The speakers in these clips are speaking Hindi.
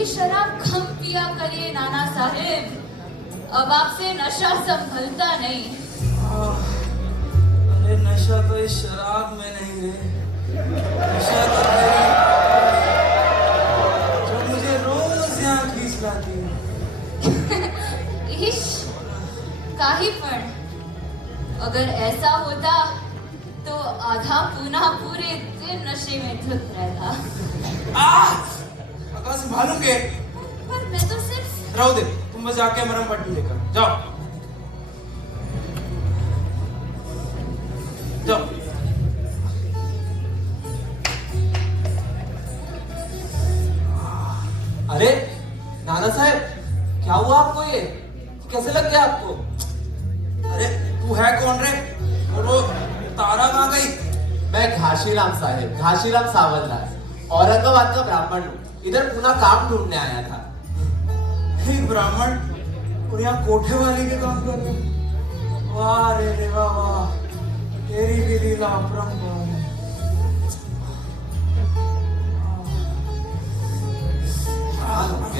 कभी शराब कम पिया करिए नाना साहेब, अब आपसे नशा संभलता नहीं। अरे नशा तो इस शराब में नहीं है, नशा तो है जो मुझे रोज यहाँ खींच लाती है। इश्क काही पण, अगर ऐसा होता तो आधा पूना पूरे दिन नशे में धुत रहता। अगर संभालूंगे। पर मैं तो सिर्फ रहो दे, तुम बस जाके मरहम पट्टी लेकर जाओ जाओ। अरे नाना साहब, क्या हुआ आपको? ये कैसे लग गया आपको? अरे तू है कौन रे? और वो तारा कहाँ गई? मैं घाशीराम साहेब, घाशीराम सावंतराय, औरंगाबाद का ब्राह्मण हूँ। इधर पूना काम ढूंढने आया था। एक ब्राह्मण और यहाँ कोठे वाली के काम कर रहे हो? वाह रे वाह वाह, तेरी भी लीला अपरंपार है।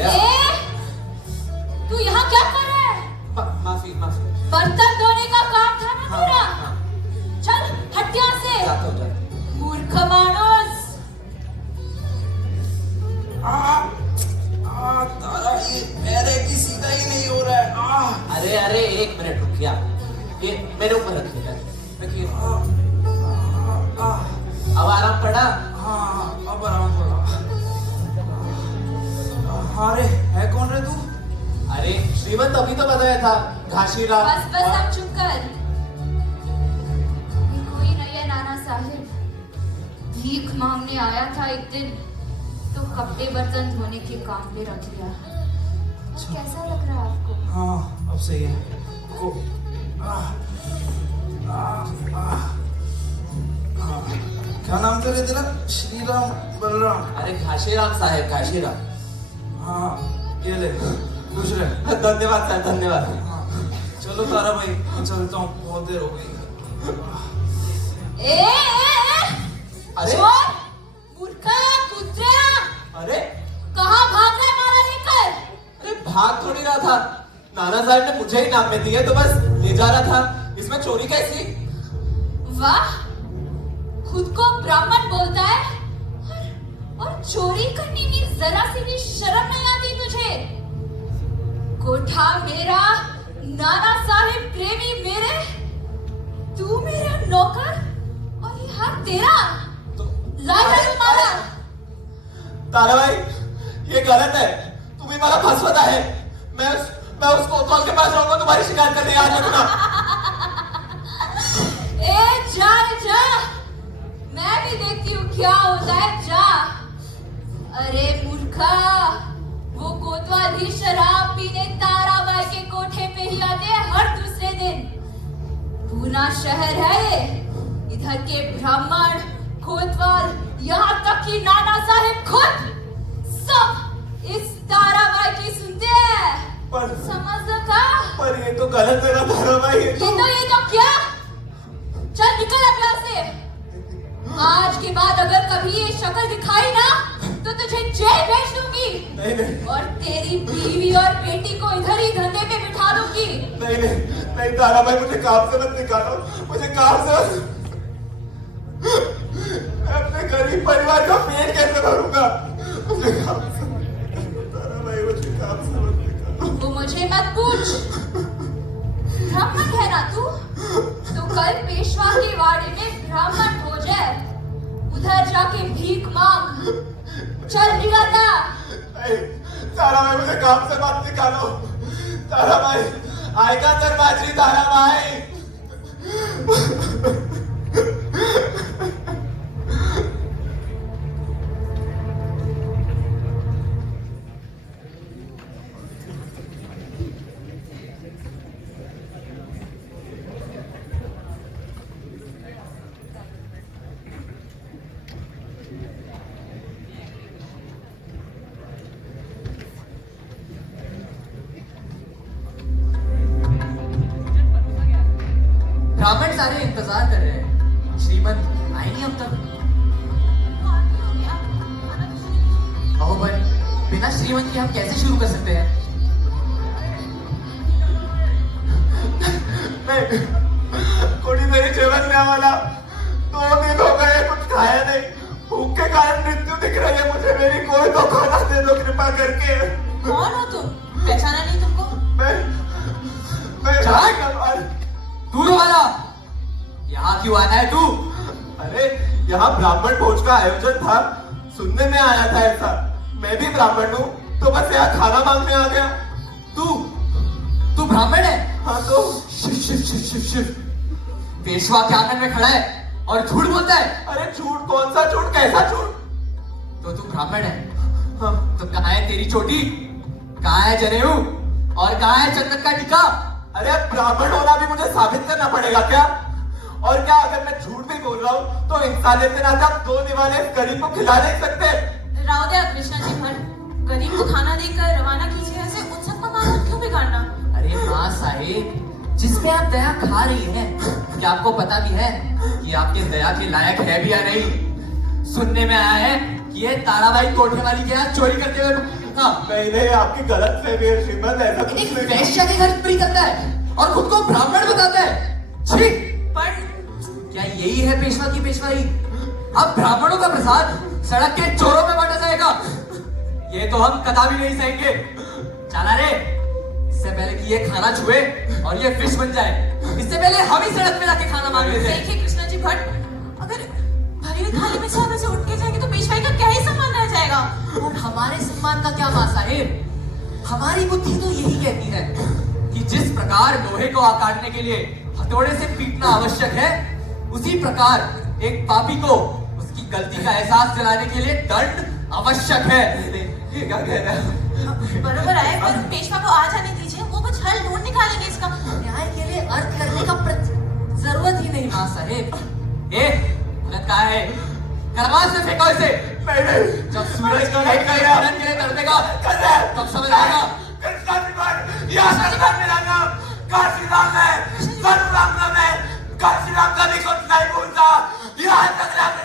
ए, तू यहाँ क्या कर रहा है? माफी माफी। बर्तन धोने का काम था ना हाँ, तेरा? हाँ। चल हट यहाँ से, जाता हूँ, जाता हूँ। मूर्ख मानुस। तारा ये पैर की सीधा ही नहीं हो रहा है। अरे अरे एक मिनट रुकिए आप। ये मेरे ऊपर रखिए, रखिए। अब आराम पड़ा? हाँ अब आराम पड़ा। अरे है कौन रे तू? अरे श्रीमंत अभी तो बताया था, घाशीराम। बस बस अब चुप कर। ये कोई नहीं है नाना साहिब, भीख मांगने आया था एक दिन, तो कपड़े बर्तन धोने के काम पे रख लिया। अब कैसा लग रहा है आपको? हाँ अब सही है। को क्या नाम था रे तेरा? श्रीराम बलराम? अरे घाशीराम साहेब, घाशीराम। हाँ ये ले, खुश रहे। धन्यवाद साहब, धन्यवाद। हाँ, चलो तारा भाई मैं चलता हूँ, बहुत देर हो गई। ए, अरे चोर, मूर्खा, कुत्रिया, अरे कहाँ भाग रहे माला लेकर? अरे भाग थोड़ी रहा था, नाना साहब ने मुझे ही नाम में दिए तो बस ले जा रहा था। इसमें चोरी कैसी? वाह, खुद को ब्राह्मण बोलता है और चोरी करने में जरा सी भी शर्म नहीं आती तुझे? कोठा मेरा, नाना साहिब प्रेमी मेरे, तू मेरा नौकर और ये हाथ तेरा। तो लाया तू माला। तारा भाई ये गलत है, तुम्ही मला फसवत आहे। मैं उस कोतवाल के पास जाऊंगा, तुम्हारी शिकायत करने याद रखना। ए जा रे जा, मैं भी देखती हूँ क्या होता है, जा। अरे मूर्खा, वो कोतवाल भी शराब पीने ताराबाई के कोठे पे ही आते हैं हर दूसरे दिन। पूना शहर है ये, इधर के ब्राह्मण, कोतवाल, यहाँ तक कि नाना साहिब खुद सब इस ताराबाई की सुनते हैं। पर समझ लगा? पर ये तो गलत है ना तारा भाई। ये तो क्या? चल निकल अब यहाँ से। आज के बाद अगर कभी ये शक्ल दिखाई ना तो तुझे जेल भेज दूंगी। नहीं नहीं और तेरी बीवी और बेटी को इधर ही धंधे पे बिठा दूंगी। नहीं नहीं नहीं तारा भाई, मुझे काम से मत निकालो, मुझे काम से। मैं अपने गरीब परिवार का पेट कैसे भरूंगा? मुझे काम से मत निकालो तारा भाई, मुझे काम से मत निकालो। वो मुझे मत पूछ, ब्राह्मण है ना तू, तो कल पेशवा के वाड़े में ब्राह्मण हो जाए, उधर जाके भीख मांग। चल निकलना। नहीं तारा भाई, मुझे काम से मत निकालो तारा भाई। आएगा दरबाजी तारा भाई। ब्राह्मण सारे इंतजार कर रहे हैं, श्रीमंत आई नहीं अब तक। अहो भाई बिना श्रीमंत के हम कैसे शुरू कर सकते हैं? नहीं, कोणीतरी जेवण द्या मला. 2 दिन हो गए कुछ खाया नहीं. भूख के कारण मृत्यु दिख रही है मुझे. मेरी कोई तो खाना दे दो कृपा करके. कौन हो तुम? पहचाना नहीं तुमको? मैं तू दोबारा यहाँ क्यों आया है तू? अरे यहाँ ब्राह्मण भोज का आयोजन था. सुनने में आया था ऐसा. मैं भी ब्राह्मण हूँ तो बस यहाँ खाना मांगने आ गया. तू ब्राह्मण है? हाँ तो शिव शिव शिव शिव शिव. पेशवा के आंगन में खड़ा है और झूठ बोलता है. अरे झूठ? कौन सा झूठ? कैसा झूठ? तो तू ब्राह्मण है हाँ. तो कहाँ है तेरी चोटी? कहाँ है जनेऊ? और कहाँ है चंदन का टीका? अरे ब्राह्मण होना भी मुझे साबित करना पड़ेगा क्या? और क्या अगर मैं झूठ भी बोल रहा हूँ तो इंसानियत के नाते आप 2 निवाले इस गरीब को खिला नहीं सकते? राव दे कृष्णा जी भट्ट, गरीब को खाना देकर रवाना कीजिए. ऐसे उन सबका माहौल क्यों बिगाड़ना? अरे माँ साहेब, जिसपे आप दया खा रही हैं, क्या आपको पता भी है कि आपके दया के लायक है भी या नहीं? सुनने में आया है कि ये ताराबाई कोठे वाली के यहाँ चोरी करते हुए नहीं, आपकी गलत फहमी है श्रीमद. ऐसा कुछ एक नहीं. वैश्य के घर चोरी करता है और खुद को ब्राह्मण बताता है. छी! पर क्या यही है पेशवा की पेशवाई? अब ब्राह्मणों का प्रसाद सड़क के चोरों में बांटा जाएगा? ये तो हम कदापि नहीं सहेंगे. चला रे, इससे पहले कि ये खाना छुए और ये फिश बन जाए, इससे पहले हम ही सड़क पे जाके खाना मांग लेते हैं. देखिए कृष्णा जी भट्ट, अगर भरी हुई थाली में से आप ऐसे उठ के जाएंगे तो पेशवाई का क्या ही सम्मान रह जाएगा? और हमारे सम्मान का क्या मां साहेब? हमारी बुद्धि तो यही कहती है कि जिस प्रकार लोहे को आकाटने के लिए हथौड़े से पीटना आवश्यक है, उसी प्रकार एक पापी को उसकी गलती का एहसास दिलाने के लिए दंड आवश्यक है. ये क्या कह रहा है? बरोबर है, पर पेशवा को आ जाने दीजिए. वो कुछ हल ढूंढ निकालेंगे इसका. न्याय के लिए अर्थ करने का जरूरत ही नहीं मां साहेब. गलत कहा है? करवास में फेंको इसे. नहीं. जब सूरज का नहीं कर रहा. के लिए तड़पेगा तब समझ आएगा. मेरा नाम काशीराम है. सर्वराम है. काशीराम का भी कुछ नहीं भूलता. यहाँ तक राम.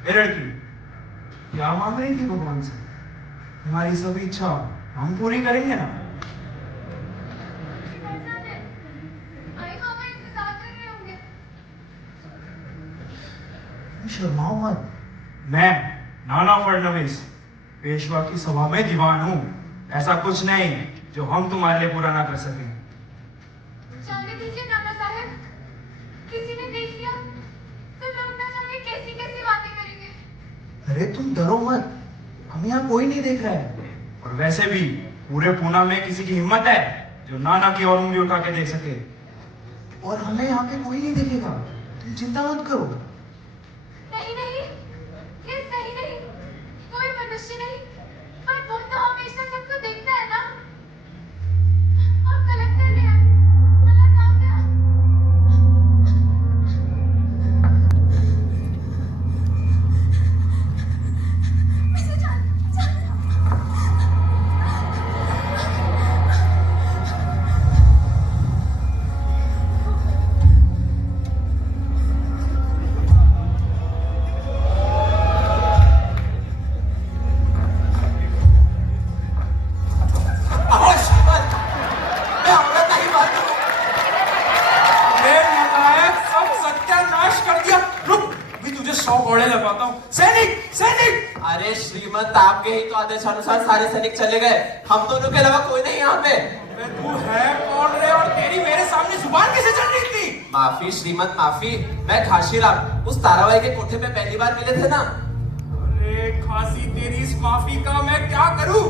ए लड़की, क्या मांग रही थी भगवान से? हमारी सभी इच्छा हम पूरी करेंगे ना? शर्माओ मत. मैं नाना फडणवीस पेशवा की सभा में दीवान हूँ. ऐसा कुछ नहीं जो हम तुम्हारे लिए पूरा ना कर सकें. जाने दीजिए नाना साहब, किसी ने देख लिया तो नाना साहब कैसी कैसी बातें करेंगे. अरे तुम डरो मत, हम यहाँ कोई नहीं देख रहा है. और वैसे भी पूरे पूना में किसी की हिम्मत है जो नाना की ओर उंगली उठा के देख सके? और हमें यहाँ पे कोई नहीं देखेगा. तुम चिंता मत करो. नहीं नहीं, ये सही नहीं. कोई मनुष्य नहीं, पर वो तो हमेशा सबको देखता है ना. आप गलत कर लिया, गलत आ गया. मुझे जान तुझे 100 घोड़े लगवाता हूँ। सैनिक सैनिक। अरे श्रीमंत, आपके ही तो आदेशानुसार सारे सैनिक चले गए, हम दोनों के अलावा कोई नहीं यहाँ पे। तू है कौन रे, और तेरी मेरे सामने जुबान कैसे चल रही थी? माफी श्रीमंत माफी, मैं घाशीराम, उस ताराबाई के कोठे में पहली बार मिले थे ना। अरे खासी, तेरी इस माफी का मैं क्या करूं?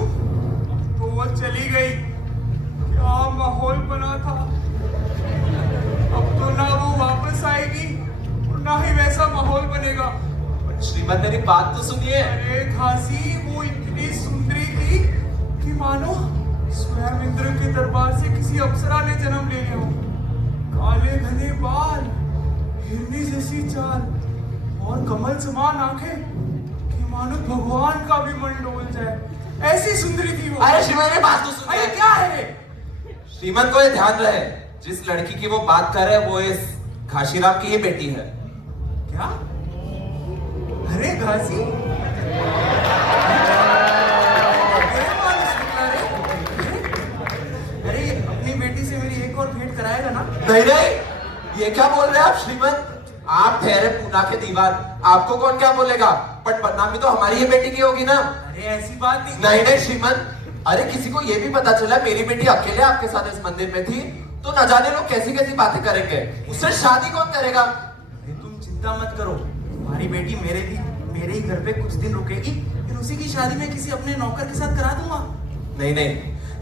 तो वो चली गई, क्या माहौल बना था। अब तो ना वो वापस आएगी और ना ही वैसा माहौल बनेगा। श्रीमंत मेरी बात तो सुनिए। अरे खासी, वो इतनी सुंदरी थी कि मानो स्वयं इंद्र के दरबार से किसी अप्सरा ने जन्म ले लिया हो। काले घने बाल, हिरनी जैसी चाल और कमल समान आंखें कि मानो भगवान का भी मन डोल जाए, ऐसी सुंदरी थी वो। अरे श्रीमंत मेरी बात तो सुनिए। अरे क्या है? श्रीमंत को ये ध्यान रहे, जिस लड़की की वो बात कर रहे हैं वो इस घाशीराम की ही बेटी है। क्या? अरे घासी, अरे अपनी बेटी से मेरी एक और भेंट कराएगा ना? नहीं नहीं, ये क्या बोल रहे हैं आप श्रीमंत? आप ठहरे पूना के दीवार, आपको कौन क्या बोलेगा, बट बदनामी तो हमारी ही बेटी की होगी ना। अरे ऐसी बात नहीं। नहीं नहीं श्रीमंत, अरे किसी को ये भी पता चला मेरी बेटी अकेले आपके साथ इस मंदिर में थी तो न जाने लोग कैसी कैसी बातें करेंगे, उससे शादी कौन करेगा? अरे तुम चिंता मत करो, तुम्हारी बेटी मेरे ही घर पे कुछ दिन रुकेगी, फिर उसी की शादी में किसी अपने नौकर के साथ करा दूंगा। नहीं नहीं,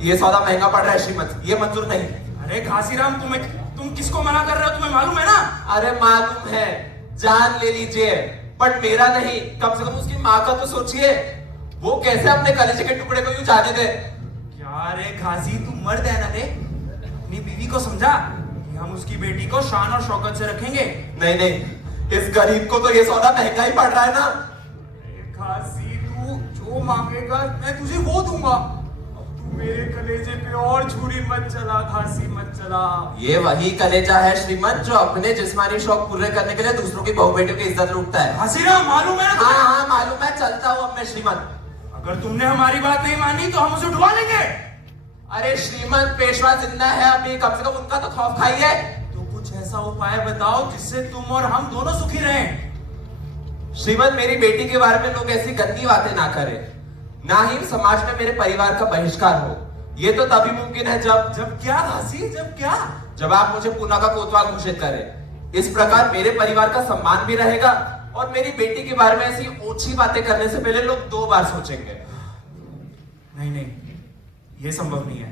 ये सौदा महंगा पड़ रहा है श्रीमंत, ये मंजूर नहीं। अरे घासीराम, तुम किसको मना कर रहे हो, तुम्हें मालूम है ना? अरे मालूम है, जान ले लीजिए, बट मेरा नहीं, कम से कम उसकी माँ का तो सोचिए, वो कैसे अपने कलेजे के टुकड़े को यूं जाने दे। क्या रे घासी, तू मर्द है ना रे? अपनी बीवी को समझा कि हम उसकी बेटी को शान और शौकत से रखेंगे। नहीं नहीं, इस गरीब को तो ये सौदा महंगा ही पड़ रहा है ना। घासी, तू जो मांगेगा मैं तुझे वो दूंगा। अब तू मेरे कलेजे पे और छुरी मत चला घासी, मत चला। ये वही कलेजा है श्रीमंत जो अपने जिस्मानी शौक पूरे करने के लिए दूसरों की बहू बेटियों की इज्जत लूटता है। घासीराम, मालूम है ना? हाँ हाँ मालूम है, चलता हूँ अब मैं श्रीमंत। अगर तुमने हमारी बात नहीं मानी तो हम उसे उठवा लेंगे। अरे श्रीमंत, पेशवा जिंदा है अभी, कम से कम उनका तो खौफ खाइए। तो कुछ ऐसा उपाय बताओ जिससे तुम और हम दोनों सुखी रहें। श्रीमंत, मेरी बेटी के बारे में लोग ऐसी गंदी बातें ना करें, ना ही समाज में मेरे परिवार का बहिष्कार हो। ये तो तभी मुमकिन है जब क्या घासी, जब क्या? जब आप मुझे पूना का कोतवाल घोषित करें। इस प्रकार मेरे परिवार का सम्मान भी रहेगा और मेरी बेटी के बारे में ऐसी ओछी बातें करने से पहले लोग 2 बार सोचेंगे। नहीं, ये संभव नहीं है।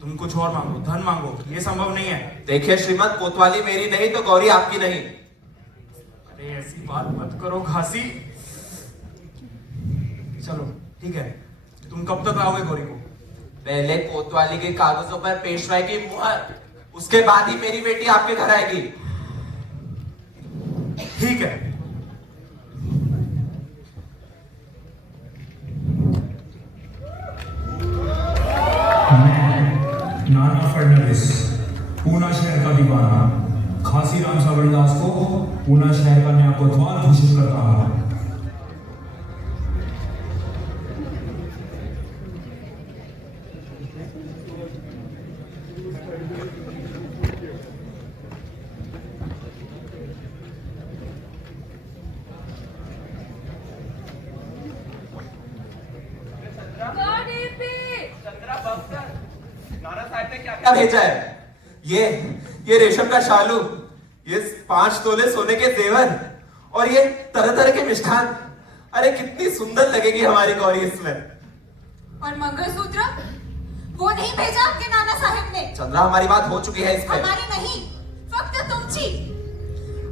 तुम कुछ और मांगो, धन मांगो, ये संभव नहीं है। देखिए श्रीमंत, कोतवाली मेरी नहीं तो गौरी आपकी नहीं। अरे ऐसी बात मत करो घासी। चलो ठीक है, तुम कब तक लाओगे गौरी को? पहले कोतवाली के कागजों पर पेशवाई की मुहर, उसके बाद ही मेरी बेटी आपके घर आएगी। ठीक है। नाना फडणवीस, पूना शहर का दीवाना, घासीराम सावरदास को पूना शहर का नया कोतवाल घोषित करता हूं। क्या भेजा है? ये रेशम का शालू, ये 5 तोले सोने के जेवर और ये तरह तरह के मिष्ठान। अरे कितनी सुंदर लगेगी हमारी गौरी इसमें। और मंगलसूत्र वो नहीं भेजा आपके नाना साहब ने? चंद्रा, हमारी बात हो चुकी है इसमें। हमारी नहीं, फक्त तुमची।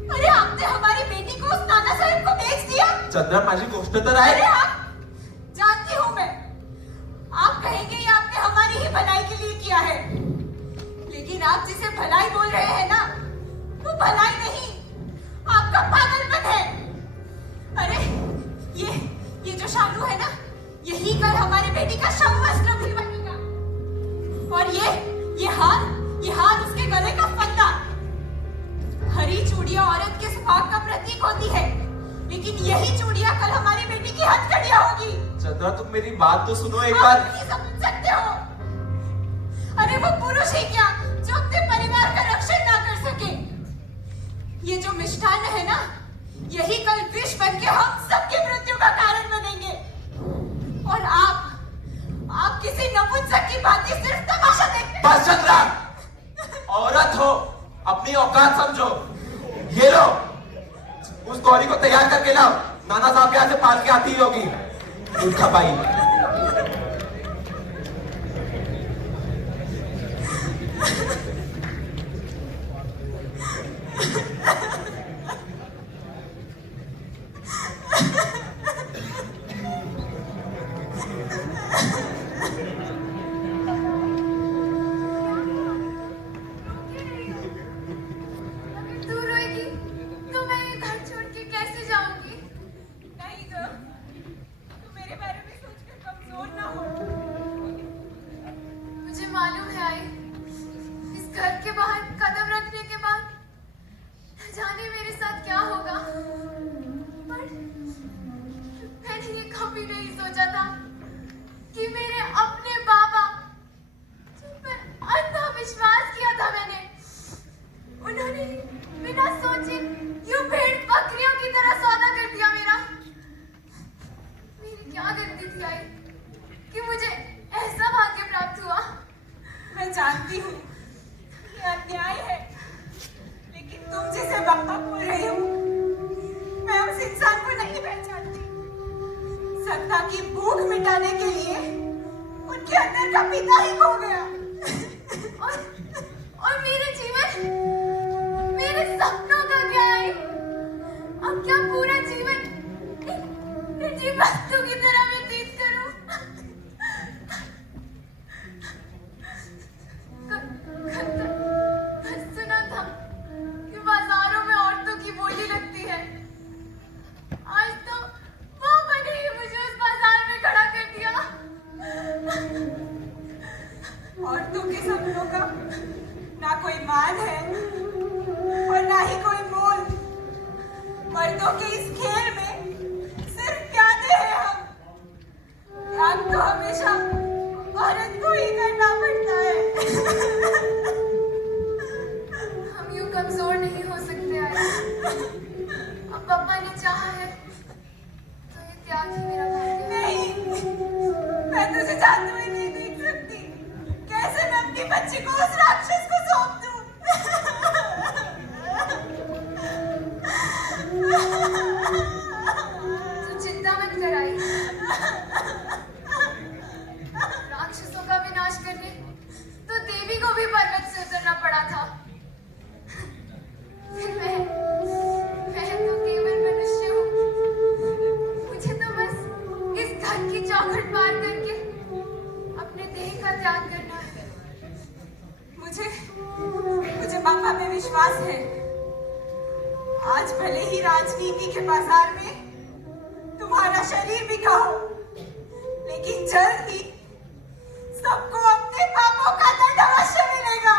अरे आपने हमारी बेटी को उस नाना साहब को बेच दिया। चंद्रा, माझी गोष्ट तर अरे आहे। आप, जानती हूँ मैं, आप कहेंगे ये आपने हमारी ही भलाई के लिए किया है, लेकिन आप जिसे भलाई बोल रहे हैं ना, वो भलाई नहीं, आपका पागलपन है। अरे ये जो शालू है ना, यही कल हमारी बेटी का शव वस्त्र भी बनेगा। और ये हार उसके गले का फंदा। हरी चूड़ियां औरत के सुहाग का प्रतीक होती है, लेकिन यही चूड़ियां कल हमारी बेटी की हथकड़ियां होगी। चंद्रा, तुम मेरी बात तो सुनो एक आप बार। नहीं समझ सकते हो। अरे वो पुरुष ही क्या जो अपने परिवार का रक्षण ना कर सके। ये जो मिष्ठान है ना, यही कल विष बन के हम सबकी मृत्यु का कारण बनेंगे। और आप किसी नपुंसक की भांति सिर्फ तमाशा देखते। बस चंद्रा, औरत हो, अपनी औकात समझो। ये लो, उस गौरी को तैयार करके लाओ, नाना साहब के यहाँ से पाल के आती होगी। दूध खपाई। अगर तू रोएगी तो मैं ये घर छोड़ के कैसे जाऊंगी? नहीं गो, तू मेरे बारे में सोचकर कमजोर ना हो। मुझे मालूम है आई, इस घर के बाहर कदम रखने के बाद न जाने मेरे साथ क्या होगा। पर मैंने ये कभी नहीं सोचा था कि मेरे अपने बाबा, जिन पर अंधा विश्वास किया था मैंने, उन्होंने बिना सोचे यूं भेड़ बकरियों की तरह सौदा कर दिया मेरा। मेरी क्या गलती थी आई कि मुझे ऐसा भाग्य प्राप्त हुआ? मैं जानती हूँ ये अन्याय है, लेकिन तुम जिसे बाबा बोल रही हो, मैं उस इंसान को नहीं पहचानती। सत्ता की भूख मिटाने के लिए उनके अंदर का पिता ही खो गया। और मेरे जीवन, मेरे सपनों का क्या है? अब क्या पूरा जीवन निर्जीव वस्तु की तरह व्यतीत करूं? सुना था कि बाजारों में औरतों की बोली लगती है। आज तो पापा ने ही मुझे उस बाजार में खड़ा कर दिया। औरतों के सपनों का ना कोई मान है और ना ही कोई मोल। मर्दों के इस खेल में सिर्फ प्यादे हैं हम। त्याग तो हमेशा औरत को ही करना पड़ता है। हम यूं कमजोर नहीं हो सकते आया। अब पापा ने चाहा है तो ये त्याग ही मेरा भाग्य है। नहीं, मैं तुझे जाते हुए नहीं देख सकती। कैसे मैं अपनी बच्ची को उस राक्षस को सौंप दूं? तू चिंता मत कर आई। राक्षसों का विनाश करने तो देवी को भी पर्वत से उतरना पड़ा था। फिर मैं तो केवल मनुष्य हूँ। मुझे तो बस इस घर की चौखट पार करके अपने देह का त्याग करना है। मुझे पापा पे विश्वास है। आज भले ही राजनीति के बाजार में तुम्हारा शरीर बिका हो, लेकिन जल्द ही सबको अपने पापों का दंड अवश्य मिलेगा।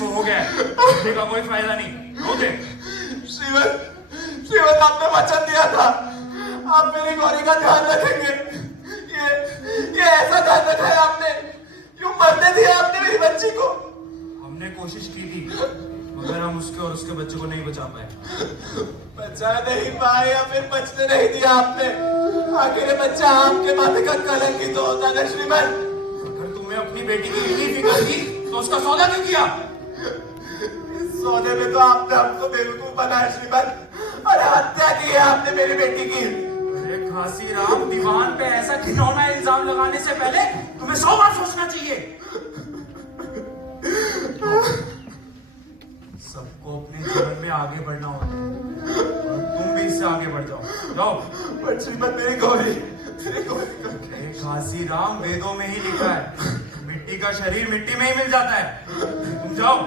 सो हो गया है, बुद्धि का कोई फायदा नहीं, रो दे। श्रीमत आपने वचन दिया था, आप मेरी गौरी का ध्यान रखेंगे। ये ऐसा ध्यान रखा है आपने, क्यों मरने दिया आपने मेरी बच्ची को? हमने कोशिश की थी, मगर हम उसके और उसके बच्चे को नहीं बचा पाए। बचा नहीं पाए या फिर बचने नहीं दिया आपने? आखिर ये बच्चा आपके माथे का कलंक ही तो होता ना श्रीमत। अगर तुम्हें अपनी बेटी की इतनी फिक्र थी तो उसका सौदा क्यों किया? इस सौदे में तो आपने हमको बेवकूफ बनाया श्रीमत। अरे हत्या की है आपने मेरी बेटी की। अरे घासीराम, दीवान पे ऐसा घिनौना इल्जाम लगाने से पहले तुम्हें 100 बार सोचना चाहिए। सबको अपने जीवन में आगे बढ़ना होता है, और तुम भी इससे आगे बढ़ जाओ। जाओ। पर श्रीमत मेरी गौरी अरे घासीराम, वेदों में ही लिखा है, मिट्टी का शरीर मिट्टी में ही मिल जाता है। तुम जाओ।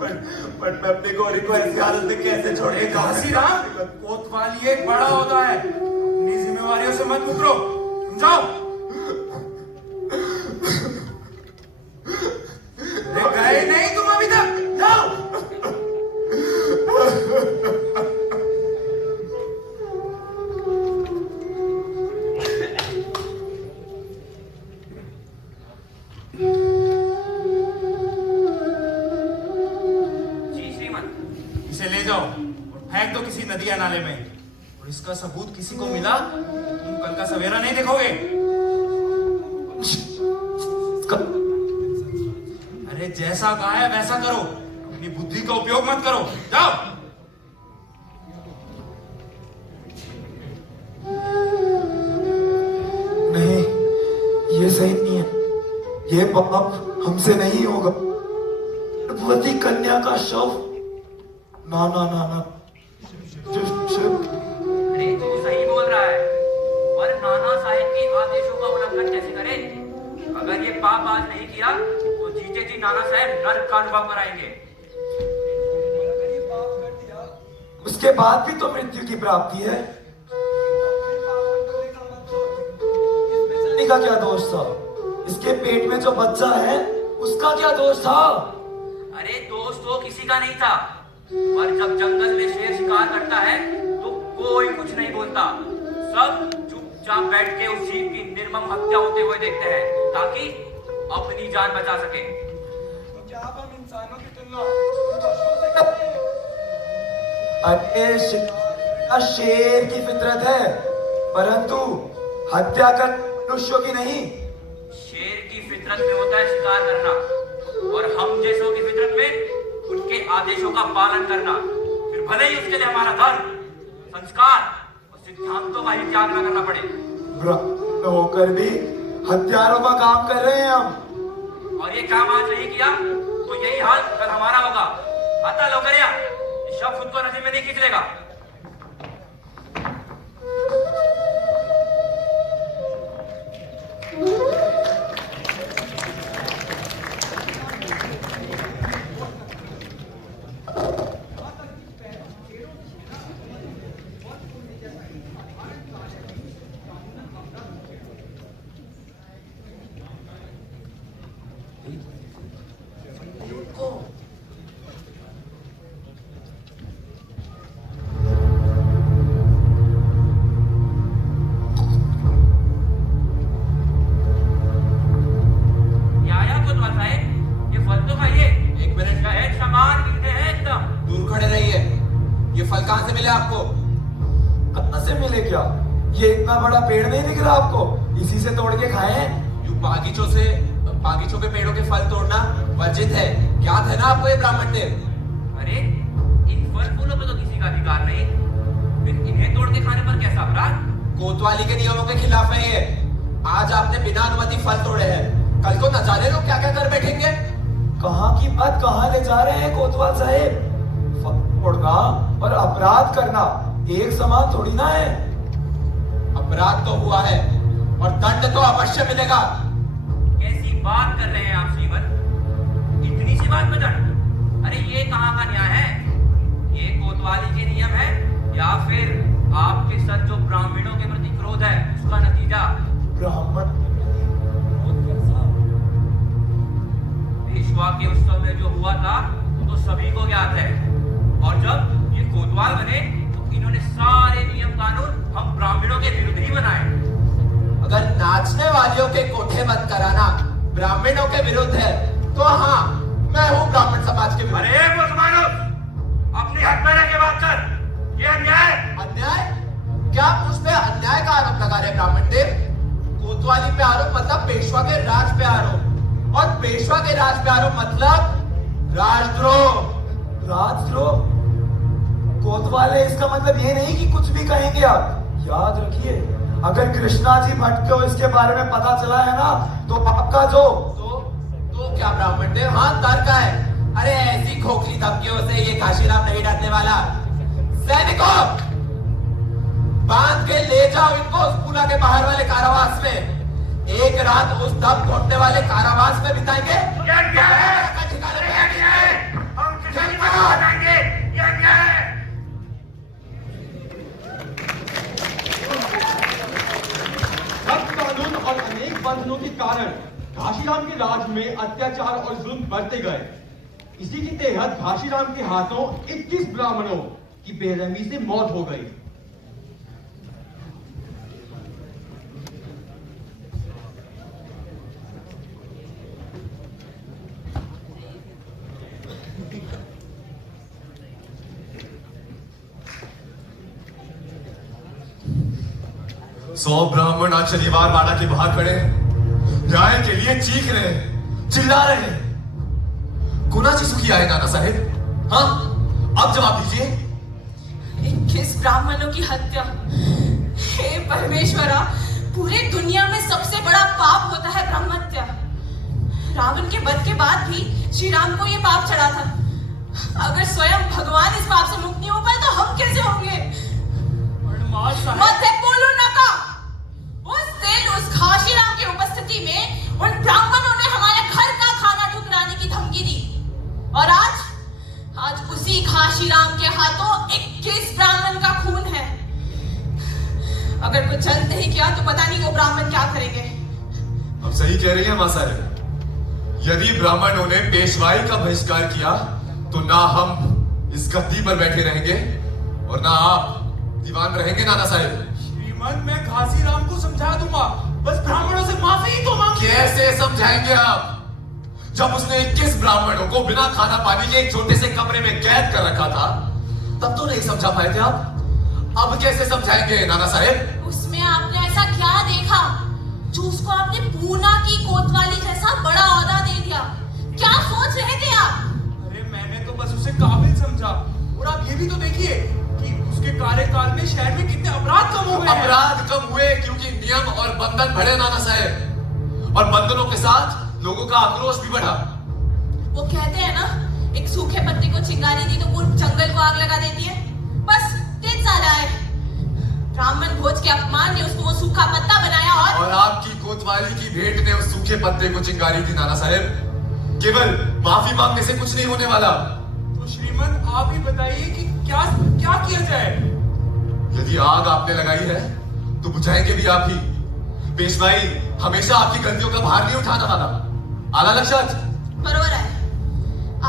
पर मैं अपनी गौरी को ऐसी हालत में कैसे छोड़े? घासीराम, कोतवाली एक बड़ा होता है, अपनी जिम्मेवारियों से मत मुकरो। तुम जाओ। गए नहीं तुम अभी तक? जाओ। जी श्रीमत। इसे ले जाओ और फेंक दो किसी नदी या नाले में, और इसका सबूत किसी को मिला तो तुम कल का सवेरा नहीं देखोगे। अरे जैसा कहा है वैसा करो, अपनी बुद्धि का उपयोग मत करो। जाओ। नहीं, ये सही नहीं है। ये पाप हमसे नहीं होगा। गर्भवती कन्या का शव, ना ना ना ना। अरे तू सही बोल रहा है, पर नाना साहेब के आदेशों का उल्लंघन कैसे करे? अगर ये पाप आज नहीं किया तो जीते जी नाना साहेब नर्क का अनुभव कराएंगे। उसके बाद भी तो मृत्यु की प्राप्ति है। का क्या दोष था? इसके पेट में जो बच्चा है उसका क्या दोष था? अरे दोष तो किसी का नहीं था, पर जब जंगल में शेर शिकार करता है तो कोई कुछ नहीं बोलता। सब चुपचाप बैठ के उस जीव की निर्मम हत्या होते हुए देखते हैं, ताकि अपनी जान बचा सके। क्या हम इंसानों की तुलना अरे शेर की फितरत है, परंतु हत्या कर मनुष्यों की नहीं। शेर की फितरत में होता है शिकार करना, और हम जैसों की फितरत में उनके आदेशों का पालन करना। फिर भले ही उसके लिए हमारा धर्म, संस्कार और सिद्धांतों का ही त्याग न करना पड़े। ब्राह्मण होकर भी हत्यारों का काम कर रहे हैं हम। और ये काम आज नहीं किया तो यही हाल कल हमारा होगा। आता लोकरिया, ये शव खुद को नदी में नहीं खींच लेगा। कहां से मिले आपको? कहां से मिले क्या? ये इतना बड़ा पेड़ नहीं दिख रहा आपको? इसी से तोड़ के खाए हैं। यूं बागीचों के पेड़ों के फल तोड़ना वर्जित है, ज्ञात है ना आपको ये ब्राह्मण देव? अरे इन फल फूलों पे तो किसी का अधिकार नहीं, फिर इन्हें तोड़ के खाने पर कैसा अपराध? कोतवाली के नियमों के खिलाफ है ये। आज आपने बिना अनुमति फल तोड़े हैं, कल को न जाने लोग क्या क्या कर बैठेंगे। कहां की बात कहां ले जा रहे हैं कोतवाल साहेब? फल तोड़ना और अपराध करना एक समान थोड़ी ना है। अपराध तो हुआ है और दंड तो अवश्य मिलेगा। कैसी बात कर रहे हैं आप श्रीमन? इतनी सी बात में दंड? अरे ये कहाँ का न्याय है? ये कोतवाली के नियम है या फिर आपके सर जो ब्राह्मणों के प्रति क्रोध है उसका नतीजा? ब्राह्मण पेशवा के उत्सव में जो हुआ था सभी को ज्ञात है। और जब ये कोतवाल बने तो इन्होंने सारे नियम कानून हम ब्राह्मणों के विरुद्ध ही बनाए। अगर नाचने वालियों के कोठे बंद कराना ब्राह्मणों के विरुद्ध है तो हाँ, मैं हूँ ब्राह्मण समाज के विरुद्ध। अरे मुसलमानों, अपनी हक में रह के बात कर। ये अन्याय। अन्याय? क्या आप मुझ पे अन्याय का आरोप लगा रहे ब्राह्मण देव? कोतवाली पे आरोप मतलब पेशवा के राज पे आरोप, और पेशवा के राज पे आरोप मतलब राजद्रोह। राजद्रोह? कोतवाले, इसका मतलब ये नहीं कि कुछ भी कहेंगे आप। याद रखिए, अगर कृष्णा जी भट्ट को इसके बारे में पता चला है ना, तो आपका जो तो क्या ब्राह्मण देव? हाँ, तर्क है। अरे ऐसी खोखली धमकियों से ये काशीराम नहीं डरने वाला। सैनिकों, बांध के ले जाओ इनको उस पुला के बाहर वाले कारावास में। एक रात उस दम घोटने वाले कारावास में बिताएंगे। ये अन्याय है। ठिकाना ये अन्याय है। हम किसी को नहीं बताएंगे। ये अन्याय है। सख्त कानून और अनेक बंधनों के कारण घाशीराम के राज में अत्याचार और जुल्म बढ़ते गए। इसी के तहत घाशीराम के हाथों 21 ब्राह्मणों की बेरहमी से मौत हो गई। सौ ब्राह्मण आज शनिवार वाड़ा के बाहर खड़े हैं, न्याय के लिए चीख रहे हैं, चिल्ला रहे हैं। कोणाची सुखी आए नाना साहेब? हाँ, अब जवाब दीजिए। 21 ब्राह्मणों की हत्या। हे परमेश्वरा, पूरे दुनिया में सबसे बड़ा पाप होता है ब्रह्म हत्या। रावण के वध के बाद भी श्री राम को ये पाप चढ़ा था। अगर स्वयं भगवान इस पाप से मुक्त नहीं हो पाए तो हम कैसे होंगे? मत बोलो नका। उस दिन उस घाशीराम की उपस्थिति में उन ब्राह्मणों ने हमारे घर का खाना ठुकराने की धमकी दी, और आज उसी घाशीराम के हाथों 21 ब्राह्मण का खून है। अगर कुछ जल्द नहीं किया तो पता नहीं वो ब्राह्मण क्या करेंगे। अब सही कह रही है मां साहब। यदि ब्राह्मणों ने पेशवाई का बहिष्कार किया तो ना हम इस गद्दी पर बैठे रहेंगे और ना आप दीवान रहेंगे नाना साहब। श्रीमंत, मैं घासीराम को समझा दूंगा, बस ब्राह्मणों से माफी ही तो मांगिए। कैसे समझाएंगे आप? जब उसने 21 ब्राह्मणों को बिना खाना पानी के एक छोटे से कमरे में कैद कर रखा था, तब तो नहीं समझा पाए थे आप। अब कैसे समझाएंगे नाना साहब? उसमें आपने ऐसा क्या देखा जो उसको आपने पूना की कोतवाली जैसा बड़ा ओहदा दे दिया? क्या सोच रहे थे आप? अरे मैंने तो बस उसे काबिल समझा, और आप ये भी तो देखिए कि उसके कार्यकाल में शहर में कितने अपराध कम हो गए हैं। अपराध कम हुए क्योंकि नियम और बंधन बढ़े नाना साहब, और बंधनों के साथ लोगों का आक्रोश भी बढ़ा। वो कहते हैं ना, एक सूखे पत्ते को चिंगारी दी तो पूरे जंगल को आग लगा देती है। बस तेज सा रहा है। ब्राह्मण भोज के अपमान ने उसको वो सूखा पत्ता बनाया, और आपकी कोतवाली की भेंट ने उस सूखे पत्ते को चिंगारी दी नाना साहब। केवल माफी मांगने से कुछ नहीं होने वाला। तो श्रीमंत, आप ही बताइए कि क्या किया जाए? यदि आग आपने लगाई है तो बुझाएंगे भी आप ही। पेशवाई हमेशा आपकी गलतियों का भार नहीं उठाने वाला। आला लक्षात? बरोबर है।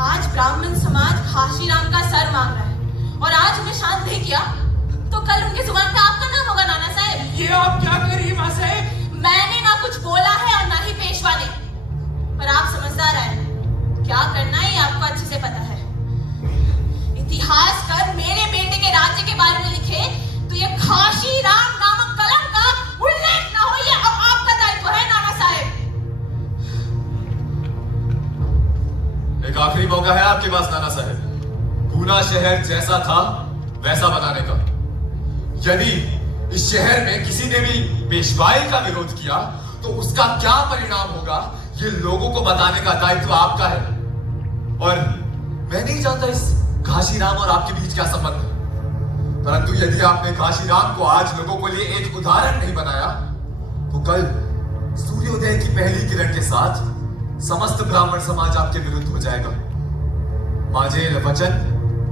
आज ब्राह्मण समाज घाशीराम का सर मांग रहा है, और आज उन्हें शांत नहीं किया तो कल उनकी जुबान पे आपका नाम होगा नाना साहब। ये आप क्या कह रही है मां साहब? मैंने ना कुछ बोला है और ना ही पेशवा ने, पर आप समझदार हैं। क्या करना है आपको अच्छे से पता है। इतिहास कर मेरे बेटे के राज्य के बारे में लिखे तो ये घाशीराम नामक कलम का उल्लेख ना हो, ये अब आपका दायित्व है नाना साहब। एक आखिरी मौका है आपके पास नाना साहब, पूना शहर जैसा था वैसा बनाने का। यदि इस शहर में किसी ने भी पेशवाई का विरोध किया तो उसका क्या परिणाम होगा, ये लोगों को बताने का दायित्व आपका है। और मैं नहीं जानता इस घाशीराम और आपके बीच क्या संबंध है, परंतु यदि आपने घाशीराम को आज लोगों के लिए एक उदाहरण नहीं बनाया तो कल सूर्योदय की पहली किरण के साथ समस्त ब्राह्मण समाज आपके विरुद्ध हो जाएगा। माझे वचन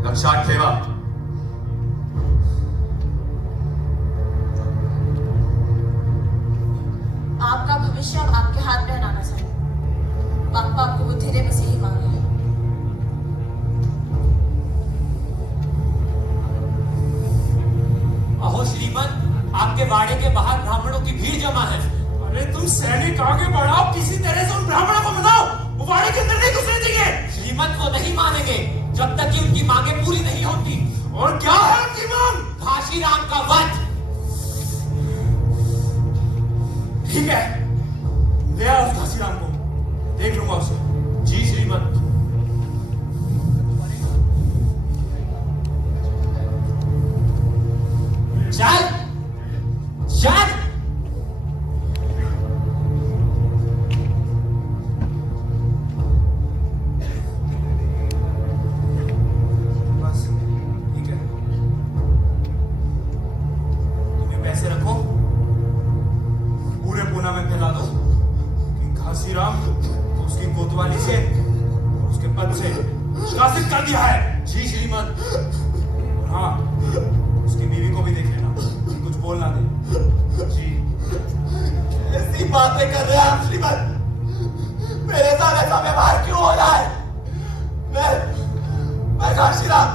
लक्षात ठेवा। आपका भविष्य अब आपके हाथ में है नाना साहब। पापा आपको बुद्धि दे, बस यही मांग रहे हैं। वो श्रीमंत आपके वाड़े के बाहर ब्राह्मणों की भीड़ जमा है। अरे तुम सैनिक आगे बढ़ाओ, किसी तरह से उन ब्राह्मणों को मनाओ, वो वाड़े के अंदर नहीं घुसने देंगे। श्रीमंत वो नहीं मानेंगे जब तक कि उनकी मांगे पूरी नहीं होती। और क्या है उनकी मांग? घाशीराम का वध। ठीक है, ले आओ उस घासीराम को, देख लूंगा उसे। जी श्रीमंत। चल चल। बस ठीक है, तुम्हें पैसे रखो, पूरे पूना में फैला दो कि घासीराम उसकी कोतवाली से और उसके पद से निष्कासित कर दिया है। जी श्रीमंत। हाँ, उसकी बीवी को भी देख लेना कि कुछ बोल ना दे। जी। ऐसी बातें कर रहे हैं आप श्रीमंत? मेरे साथ ऐसा व्यवहार क्यों हो रहा है? मैं घाशीराम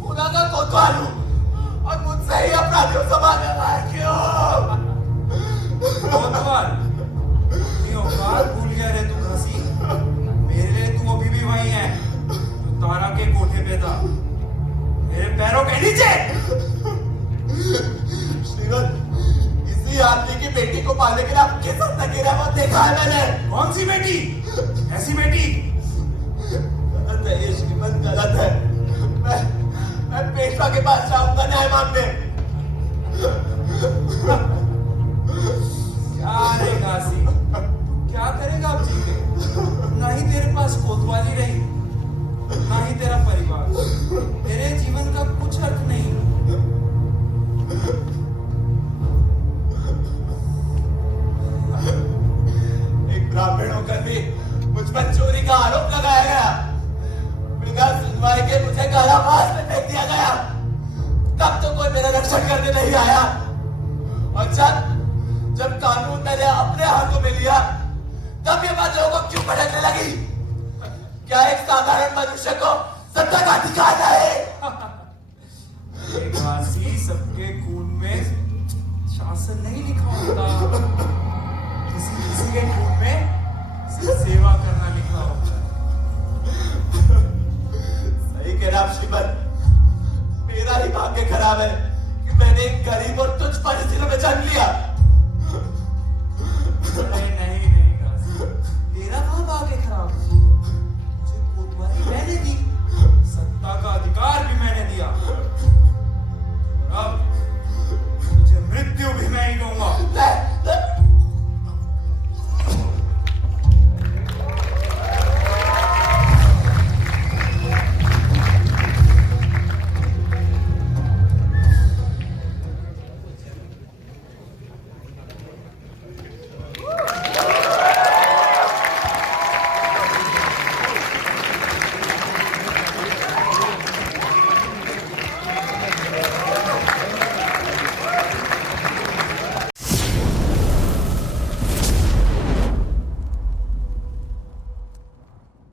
पूना का कोतवाल हूँ और मुझसे ही अपराधियों से मांगा रहा है। क्यों? कोतवाल अपनी औकात भूल गया रे तू घासी। मेरे लिए तू अभी भी वही है जो तारा के कोठे पे था, मेरे पैरों के नीचे। श्रीमंत, इसी आदमी की बेटी को पालने के लिए आप किस हद तक गिरा वो देखा है मैंने। कौन सी बेटी? ऐसी बेटी? गलत है ये श्रीमंत, गलत है। मैं पेशवा के पास जाऊंगा न्याय मांगने। क्या रे घासी, तू क्या करेगा अब जी के? ना ही तेरे पास कोतवाली रही, ना ही तेरा परिवार, तेरे जीवन का कुछ अर्थ नहीं। एक ब्राह्मण होकर भी मुझ पर चोरी का आरोप लगाया गया, बिना सुनवाई के मुझे कारावास में फेंक दिया गया। तब तो कोई मेरा रक्षण करने नहीं आया, और जब कानून मैंने अपने हाथों में लिया तब ये बात लोगों को क्यों भड़कने लगी? क्या एक साधारण मनुष्य को सत्ता का अधिकार है? घासी, सबके खून में शासन नहीं लिखा होता।